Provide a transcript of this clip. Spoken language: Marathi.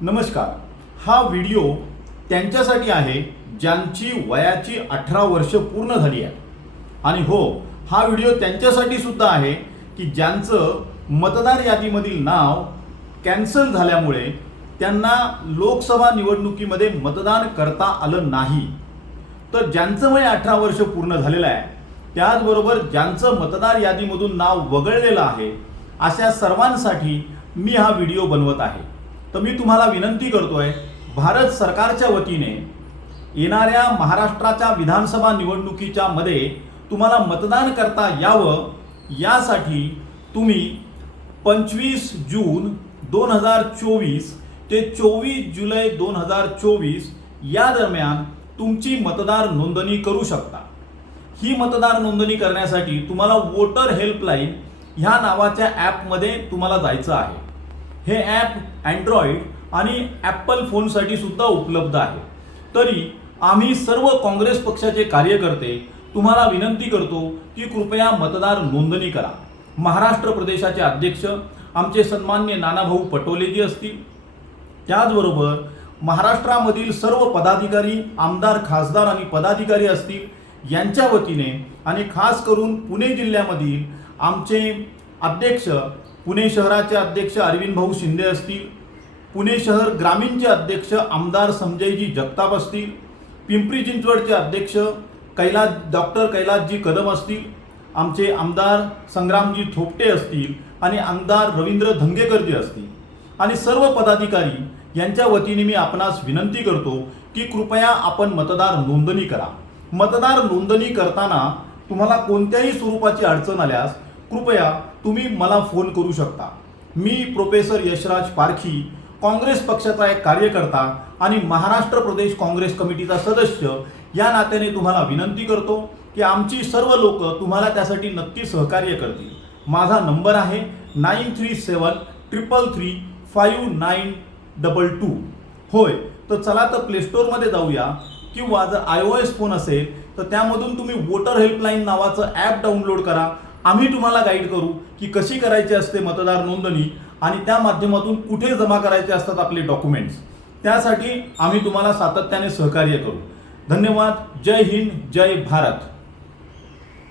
नमस्कार। हा व्हिडिओ त्यांच्यासाठी आहे ज्यांची वयाची 18 वर्ष पूर्ण झाली आहे। आणि हो, हा व्हिडिओ त्यांच्यासाठी सुद्धा आहे की ज्यांचं मतदार यादीमधील नाव कॅन्सल झाल्यामुळे त्यांना लोकसभा निवडणुकीमध्ये मतदान करता आलं नाही। तर ज्यांचं वय 18 वर्ष पूर्ण झालेलं आहे, त्याचबरोबर ज्यांचं मतदार यादीमधून नाव वगळलेलं आहे, अशा सर्वांसाठी मी हा व्हिडिओ बनवत आहे। तर मी तुम्हाला विनंती करतोय, भारत सरकारच्या वतीने येणाऱ्या महाराष्ट्राच्या विधानसभा निवडणुकीच्या मध्ये तुम्हाला मतदान करता यावं, यासाठी तुम्ही 25 जून 2024 ते 24 जुलै 2024 या दरम्यान तुमची मतदार नोंदणी करू शकता। ही मतदार नोंदणी करण्यासाठी तुम्हाला वोटर हेल्पलाईन ह्या नावाच्या ॲपमध्ये तुम्हाला जायचं आहे। हे ॲप अँड्रॉइड आणि ॲपल फोनसाठी सुद्धा उपलब्ध आहे। तरी आम्ही सर्व काँग्रेस पक्षाचे कार्यकर्ते तुम्हाला विनंती करतो की कृपया मतदार नोंदणी करा। महाराष्ट्र प्रदेशाचे अध्यक्ष आमचे सन्माननीय नानाभाऊ पटोलेजी असतील, त्याचबरोबर महाराष्ट्रामधील सर्व पदाधिकारी, आमदार, खासदार आणि पदाधिकारी असतील, यांच्या वतीने आणि खास करून पुणे जिल्ह्यामधील आमचे अध्यक्ष, पुणे शहराचे अध्यक्ष अरविंद भाऊ शिंदे असतील, पुणे शहर ग्रामीणचे अध्यक्ष आमदार संजयजी जगताप असतील, पिंपरी चिंचवडचे अध्यक्ष डॉक्टर कैलासजी कदम असतील, आमचे आमदार संग्रामजी थोपटे असतील आणि आमदार रवींद्र धंगेकरजी असतील आणि सर्व पदाधिकारी यांच्या वतीने मी आपणास विनंती करतो की कृपया आपण मतदार नोंदणी करा। मतदार नोंदणी करताना तुम्हाला कोणत्याही स्वरूपाची अडचण आल्यास कृपया तुम्ही मला फोन करू शकता। मी प्रोफेसर यशराज पारखी, काँग्रेस पक्षाचा एक कार्यकर्ता आणि महाराष्ट्र प्रदेश काँग्रेस कमिटीचा सदस्य या नात्याने तुम्हाला विनंती करतो की आमची सर्व लोक तुम्हाला त्यासाठी नक्की सहकार्य करतील। माझा नंबर आहे 9373335922। होय, तर चला तर प्ले स्टोअरमध्ये जाऊया, किंवा जर iOS फोन असेल तर त्यामधून तुम्ही वोटर हेल्पलाईन नावाचं ॲप डाउनलोड करा। आम्ही तुम्हाला गाईड करू की कशी करायची असते मतदार नोंदणी आणि त्या माध्यमातून कुठे जमा करायचे असतात आपले डॉक्युमेंट्स। त्यासाठी आम्ही तुम्हाला सातत्याने सहकार्य करू। धन्यवाद। जय हिंद, जय भारत।